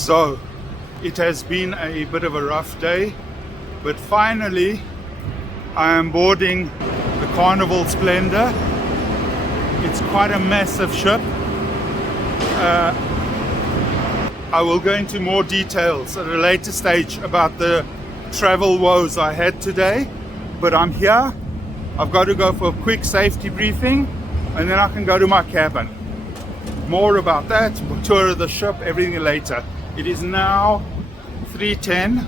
So it has been a bit of a rough day, but finally I am boarding the Carnival Splendor. It's quite a massive ship. I will go into more details at a later stage about the travel woes I had today, but I'm here. I've got to go for a quick safety briefing and then I can go to my cabin. More about that, tour of the ship, everything later. It is now 3:10.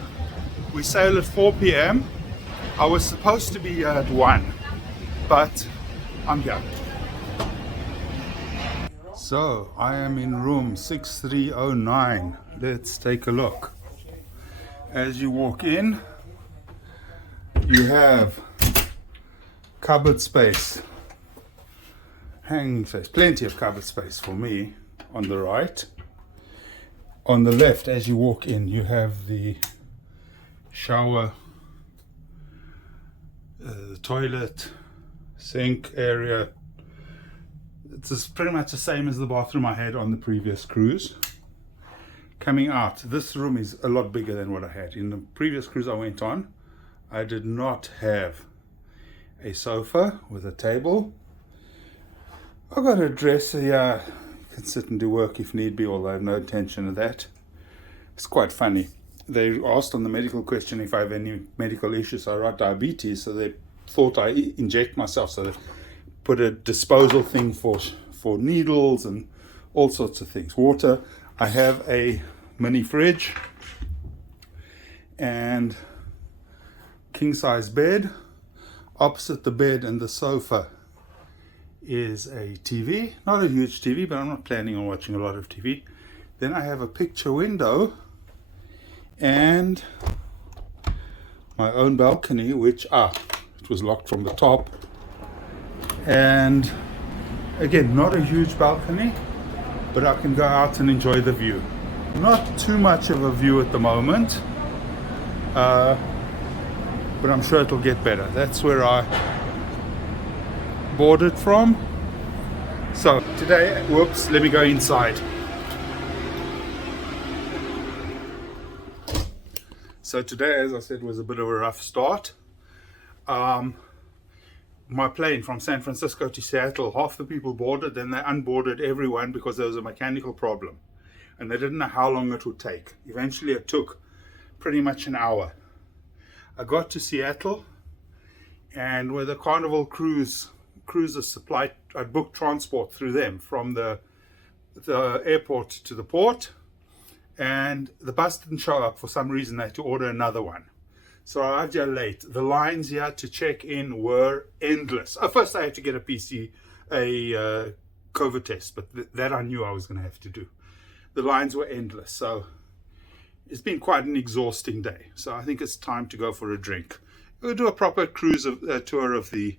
We sail at 4 p.m. I was supposed to be here at 1, but I'm here. So I am in room 6309. Let's take a look. As you walk in, you have cupboard space, hanging space, plenty of cupboard space for me on the right. On the left, as you walk in, you have the shower, the toilet, sink area. It's pretty much the same as the bathroom I had on the previous cruise. Coming out, this room is a lot bigger than what I had. In the previous cruise I went on, I did not have a sofa with a table. I've got a dresser here. You can sit and do work if need be, although I have no intention of that. It's quite funny. They asked on the medical question if I have any medical issues. I write diabetes, so they thought I inject myself. So they put a disposal thing for needles and all sorts of things. Water. I have a mini fridge and king size bed. Opposite the bed and the sofa is a TV. Not a huge TV, but I'm not planning on watching a lot of TV. Then I have a picture window and my own balcony, which it was locked from the top. And again, not a huge balcony, but I can go out and enjoy the view. Not too much of a view at the moment, but I'm sure it'll get better. That's where I boarded from. So today, whoops, let me go inside. So today, as I said, was a bit of a rough start. My plane from San Francisco to Seattle, half the people boarded, then they unboarded everyone because there was a mechanical problem. And they didn't know how long it would take. Eventually it took pretty much an hour. I got to Seattle, and with the Carnival cruises supplied, I booked transport through them from the airport to the port, and the bus didn't show up for some reason. I had to order another one. So I arrived here late. The lines here to check in were endless. First I had to get a COVID test, but that I knew I was going to have to do. The lines were endless, so it's been quite an exhausting day. So I think it's time to go for a drink. We'll do a proper cruise tour of the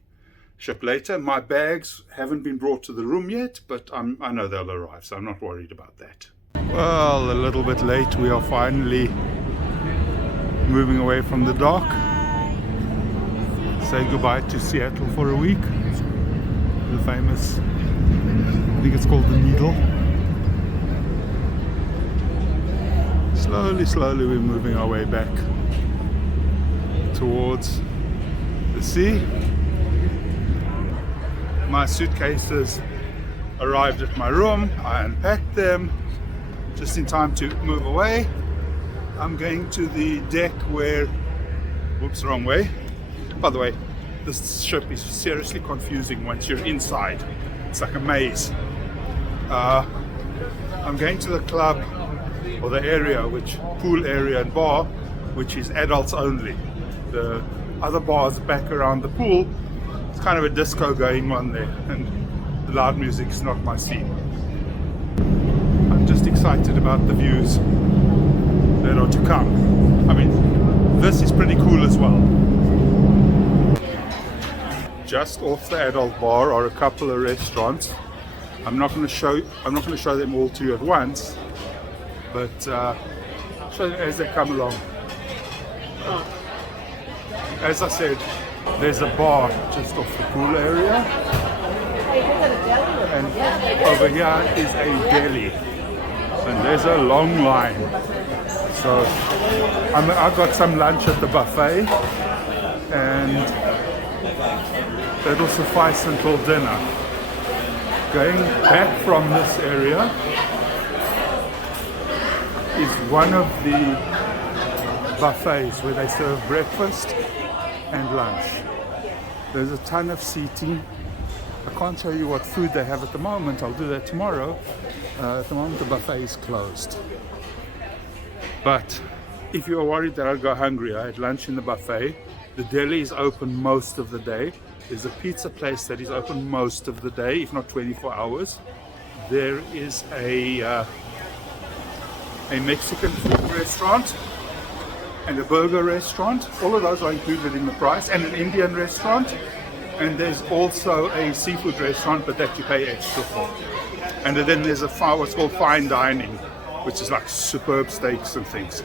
ship later. My bags haven't been brought to the room yet, but I know they'll arrive, so I'm not worried about that. Well, a little bit late. We are finally moving away from the dock. Say goodbye to Seattle for a week. The famous, I think it's called the Needle. Slowly we're moving our way back towards the sea. My suitcases arrived at my room. I unpacked them just in time to move away. I'm going to the deck where, whoops, wrong way. By the way, this ship is seriously confusing once you're inside. It's like a maze. I'm going to the club, or the area, pool area and bar, which is adults only. The other bars back around the pool, it's kind of a disco going on there, and the loud music is not my scene. I'm just excited about the views that are to come. I mean, this is pretty cool as well. Just off the adult bar are a couple of restaurants. I'm not going to show them all to you at once, but show them as they come along. As I said, there's a bar just off the pool area, and over here is a deli. and there's a long line. So I've got some lunch at the buffet, and that'll suffice until dinner. Going back from this area is one of the buffets where they serve breakfast and lunch. There's a ton of seating. I can't tell you what food they have at the moment. I'll do that tomorrow. At the moment the buffet is closed. But if you are worried that I'd go hungry, I had lunch in the buffet. The deli is open most of the day. There's a pizza place that is open most of the day, if not 24 hours. There is a Mexican food restaurant and a burger restaurant. All of those are included in the price, and an Indian restaurant. And there's also a seafood restaurant, but that you pay extra for. And then there's what's called fine dining, which is like superb steaks and things.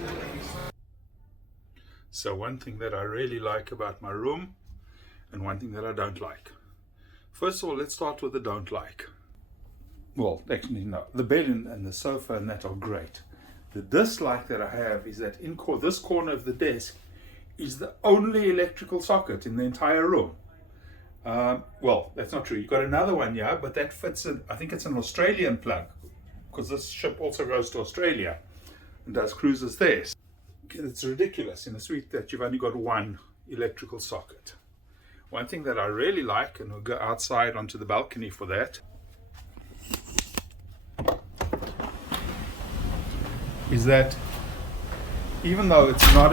So one thing that I really like about my room, and one thing that I don't like. First of all, let's start with the don't like. Well, actually no, the bed and the sofa and that are great. The dislike that I have is that in this corner of the desk is the only electrical socket in the entire room. Well, that's not true. You've got another one here, but that fits in, I think it's an Australian plug, because this ship also goes to Australia and does cruises there. It's ridiculous in a suite that you've only got one electrical socket. One thing that I really like, and we'll go outside onto the balcony for that, is that even though it's not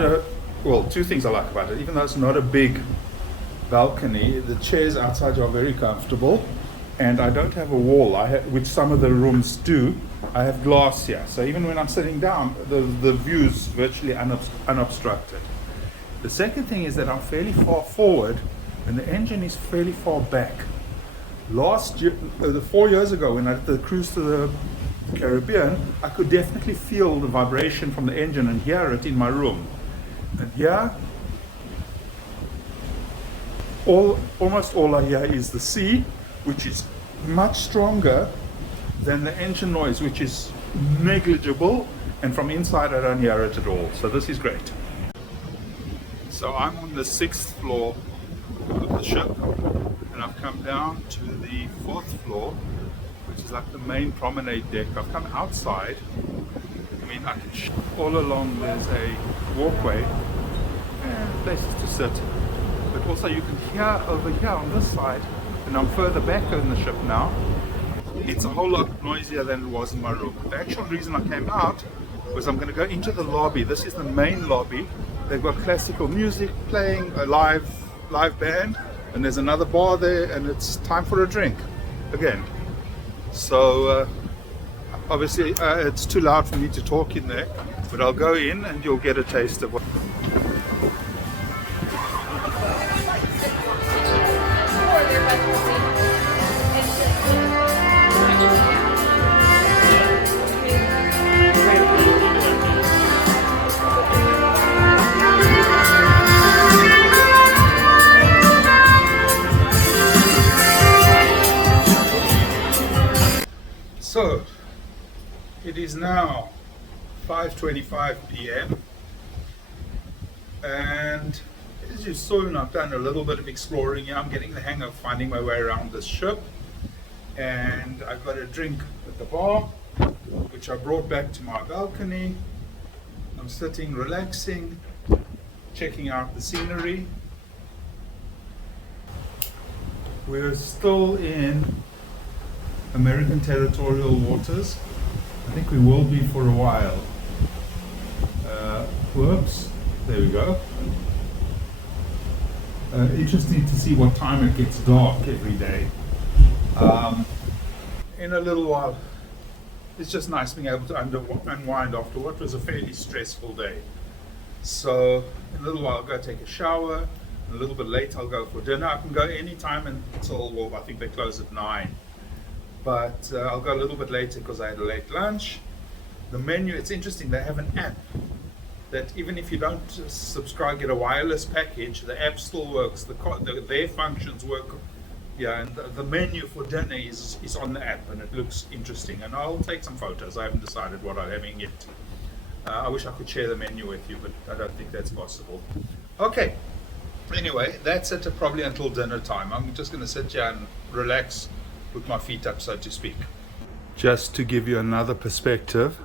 two things I like about it. Even though it's not a big balcony, the chairs outside are very comfortable, and I don't have a wall, which some of the rooms do. I have glass here, so even when I'm sitting down, the view's virtually unobstructed. The second thing is that I'm fairly far forward, and the engine is fairly far back. Last year, 4 years ago, when I did the cruise to the Caribbean, I could definitely feel the vibration from the engine and hear it in my room. And here, almost all I hear is the sea, which is much stronger than the engine noise, which is negligible, and from inside I don't hear it at all. So this is great. So I'm on the 6th floor of the ship, and I've come down to the 4th floor, which is like the main promenade deck. I've come outside. I mean, I can all along there's a walkway and places to sit, but also you can hear over here on this side, and I'm further back in the ship now. It's a whole lot noisier than it was in my room. The actual reason I came out was I'm going to go into the lobby. This is the main lobby. They've got classical music playing, a live band, and there's another bar there, and it's time for a drink again. So obviously it's too loud for me to talk in there, but I'll go in and you'll get a taste of what. So it is now 5:25 p.m. and as you saw, I've done a little bit of exploring here. I'm getting the hang of finding my way around this ship, and I've got a drink at the bar, which I brought back to my balcony. I'm sitting, relaxing, checking out the scenery. We're still in American territorial waters. I think we will be for a while. Whoops, there we go. Interesting to see what time it gets dark every day. In a little while, it's just nice being able to unwind after what was a fairly stressful day. So in a little while I'll go take a shower. A little bit later I'll go for dinner. I can go anytime until, well, I think they close at 9. But I'll go a little bit later because I had a late lunch. The menu, it's interesting, they have an app that even if you don't subscribe, get a wireless package, the app still works. Their functions work Yeah, and the menu for dinner is on the app, and it looks interesting. And I'll take some photos. I haven't decided what I'm having yet. I wish I could share the menu with you, but I don't think that's possible. Okay. Anyway, that's it probably until dinner time. I'm just going to sit here and relax with my feet up, so to speak. Just to give you another perspective,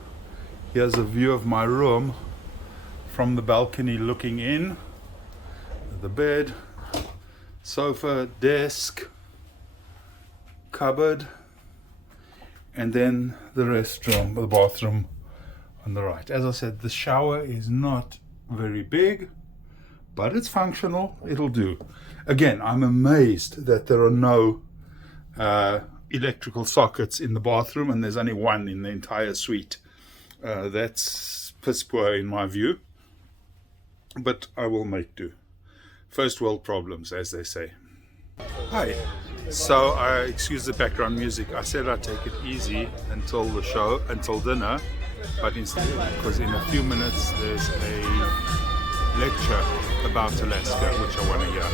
here's a view of my room from the balcony looking in. The bed, sofa, desk, cupboard, and then the restroom, the bathroom on the right. As I said, the shower is not very big, but it's functional. It'll do. Again, I'm amazed that there are no electrical sockets in the bathroom, and there's only one in the entire suite. That's piss poor in my view, but I will make do. First world problems, as they say. Hi. So excuse the background music. I said I'd take it easy until the show, until dinner, but instead, because in a few minutes there's a lecture about Alaska, which I want to hear.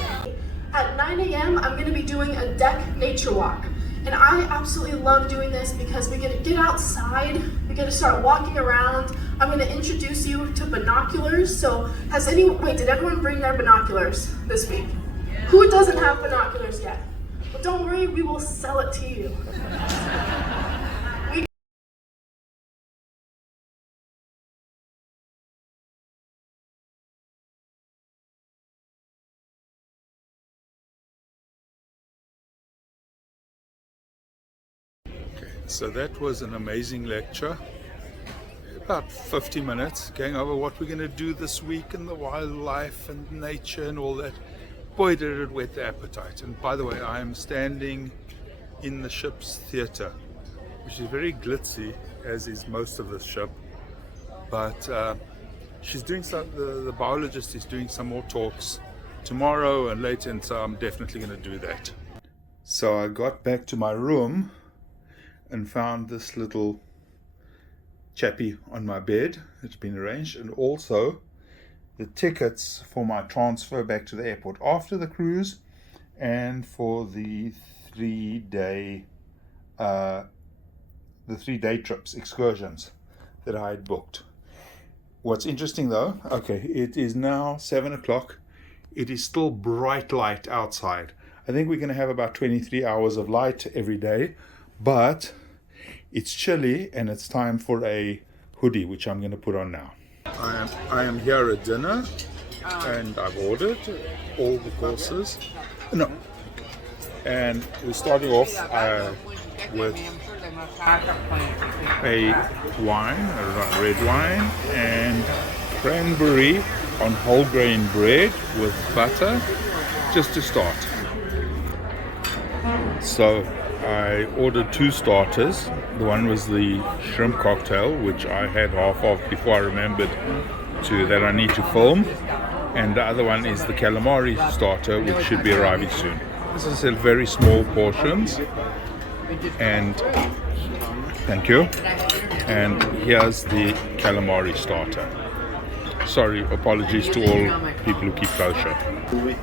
At 9 a.m. I'm going to be doing a deck nature walk. And I absolutely love doing this because we get to get outside, we get to start walking around. I'm going to introduce you to binoculars. So did everyone bring their binoculars this week? Who doesn't have binoculars yet? Well, don't worry, we will sell it to you. So that was an amazing lecture, about 50 minutes, going over what we're going to do this week and the wildlife and nature and all that. Boy, did it whet the appetite. And by the way, I am standing in the ship's theatre, which is very glitzy, as is most of the ship. But she's doing the biologist is doing some more talks tomorrow and later, and so I'm definitely going to do that. So I got back to my room and found this little chappie on my bed. It's been arranged, and also the tickets for my transfer back to the airport after the cruise and for the 3-day trips, excursions that I had booked. What's interesting though, okay, it is now 7 o'clock. It is still bright light outside. I think we're going to have about 23 hours of light every day, but it's chilly and it's time for a hoodie, which I'm going to put on now. I am here at dinner and I've ordered all the courses. No. And we're starting off with a wine, a red wine, and cranberry on whole grain bread with butter, just to start. So I ordered 2 starters. The one was the shrimp cocktail, which I had half of before I remembered that I need to film. And the other one is the calamari starter, which should be arriving soon. This is a very small portions. And thank you. And here's the calamari starter. Sorry, apologies to all people who keep kosher.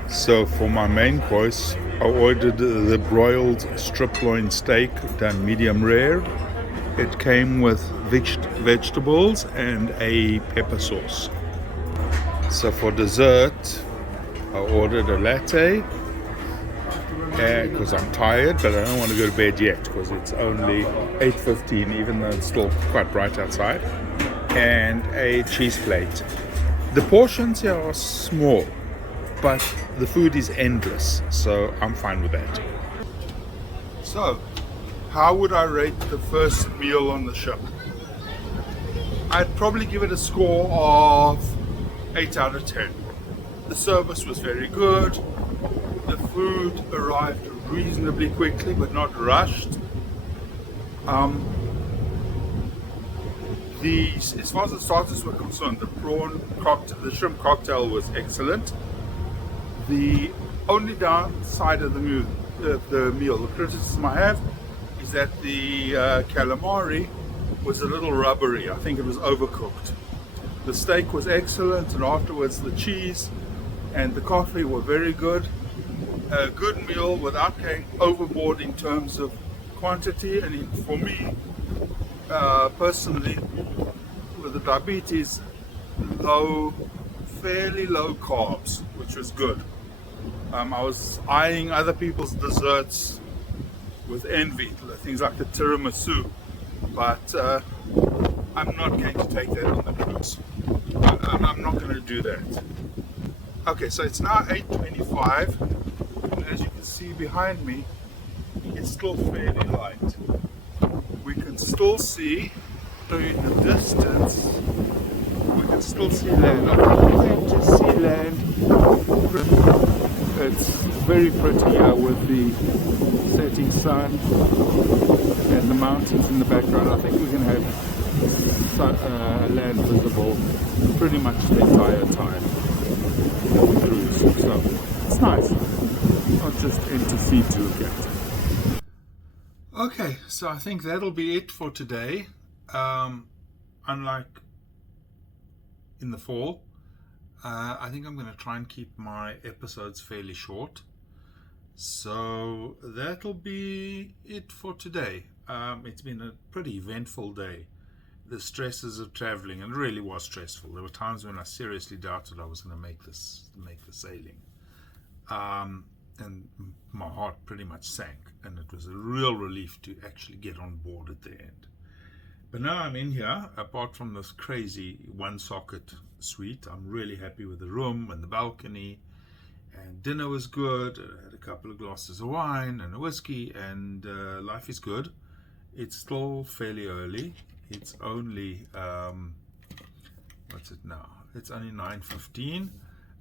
So for my main course, I ordered the broiled strip loin steak done medium rare. It came with vegetables and a pepper sauce. So for dessert, I ordered a latte because I'm tired, but I don't want to go to bed yet because it's only 8:15, even though it's still quite bright outside, and a cheese plate. The portions here are small, but the food is endless, so I'm fine with that. So, how would I rate the first meal on the ship? I'd probably give it a score of 8 out of 10. The service was very good. The food arrived reasonably quickly, but not rushed. As far as the starters were concerned, the shrimp cocktail was excellent. The only downside of the meal, the criticism I have, is that the calamari was a little rubbery. I think it was overcooked. The steak was excellent, and afterwards the cheese and the coffee were very good. a good meal without going overboard in terms of quantity. And for me, personally, with the diabetes, fairly low carbs, which was good. I was eyeing other people's desserts with envy, things like the tiramisu, but I'm not going to take that on the cruise. I'm not going to do that. Okay, so it's now 8:25, and as you can see behind me, it's still fairly light. We can still see, in the distance, we can still see land. I think you can see land. It's very pretty here with the setting sun and the mountains in the background. I think we can have land visible pretty much the entire time through. So it's nice, not just empty sea to look at. Okay, so I think that'll be it for today. Unlike in the fall, I think I'm going to try and keep my episodes fairly short. So that'll be it for today. It's been a pretty eventful day. The stresses of traveling, and it really was stressful. There were times when I seriously doubted I was going to make the sailing. And my heart pretty much sank, and it was a real relief to actually get on board at the end. But now I'm in here, apart from this crazy one-socket suite. I'm really happy with the room and the balcony, and dinner was good. I had a couple of glasses of wine and a whiskey, and life is good. It's still fairly early. It's only, what's it now? It's only 9:15.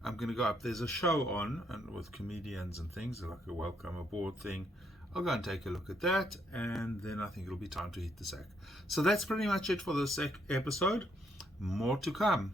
I'm going to go up. There's a show on and with comedians and things, like a welcome aboard thing. I'll go and take a look at that, and then I think it'll be time to hit the sack. So that's pretty much it for this episode. More to come.